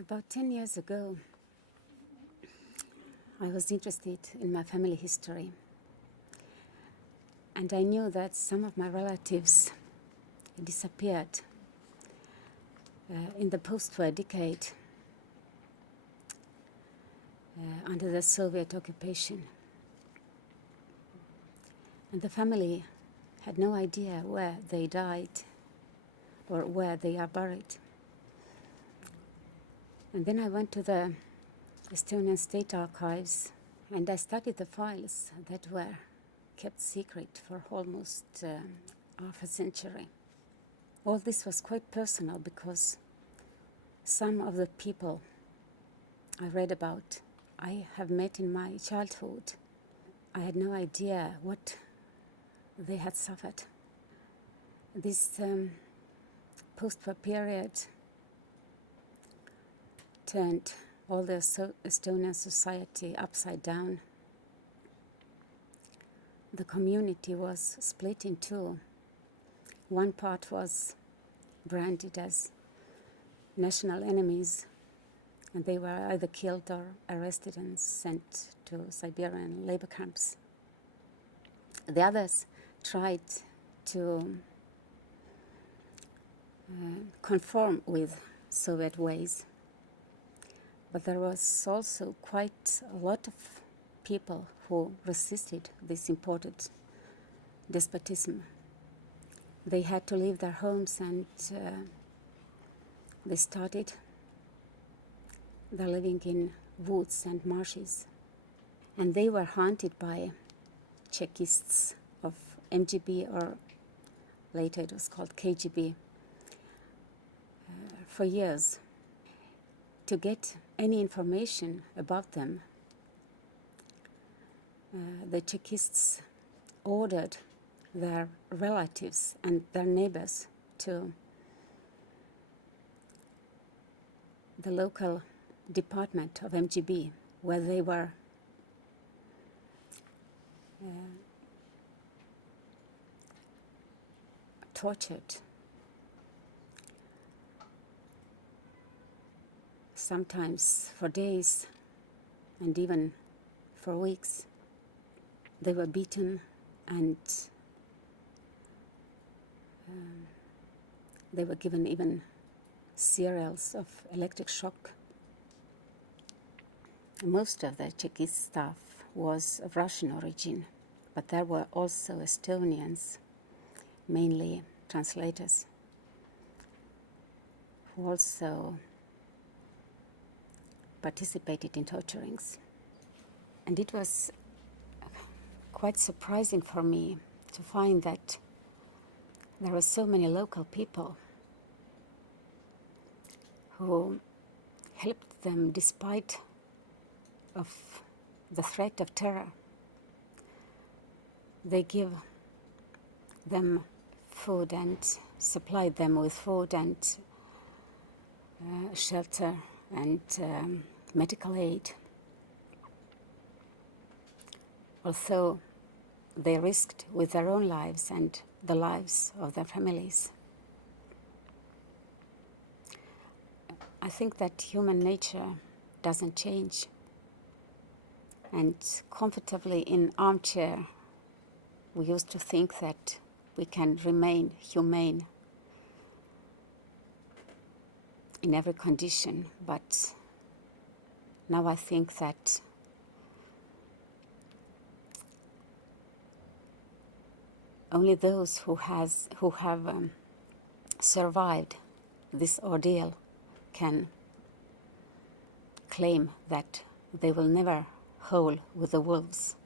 About 10 years ago, I was interested in my family history. And I knew that some of my relatives disappeared in the post-war decade under the Soviet occupation. And the family had no idea where they died or where they are buried. And then I went to the Estonian State Archives and I studied the files that were kept secret for almost half a century. All this was quite personal because some of the people I read about I have met in my childhood. I had no idea what they had suffered. This post-war period turned all the Estonian society upside down. The community was split in two. One part was branded as national enemies, and they were either killed or arrested and sent to Siberian labor camps. The others tried to conform with Soviet ways. But there was also quite a lot of people who resisted this imported despotism. They had to leave their homes and they started their living in woods and marshes. And they were haunted by Chekists of MGB, or later it was called KGB, for years. To get any information about them, the Chekists ordered their relatives and their neighbors to the local department of MGB, where they were tortured. Sometimes for days and even for weeks. They were beaten and they were given even cereals of electric shock. Most of the Chekist staff was of Russian origin, but there were also Estonians, mainly translators, who also participated in torturings. And it was quite surprising for me to find that there were so many local people who helped them despite of the threat of terror. They give them food and supplied them with food and shelter and medical aid. Although they risked with their own lives and the lives of their families. I think that human nature doesn't change. And comfortably in armchair, we used to think that we can remain humane in every condition, but now I think that only those who have survived this ordeal can claim that they will never howl with the wolves.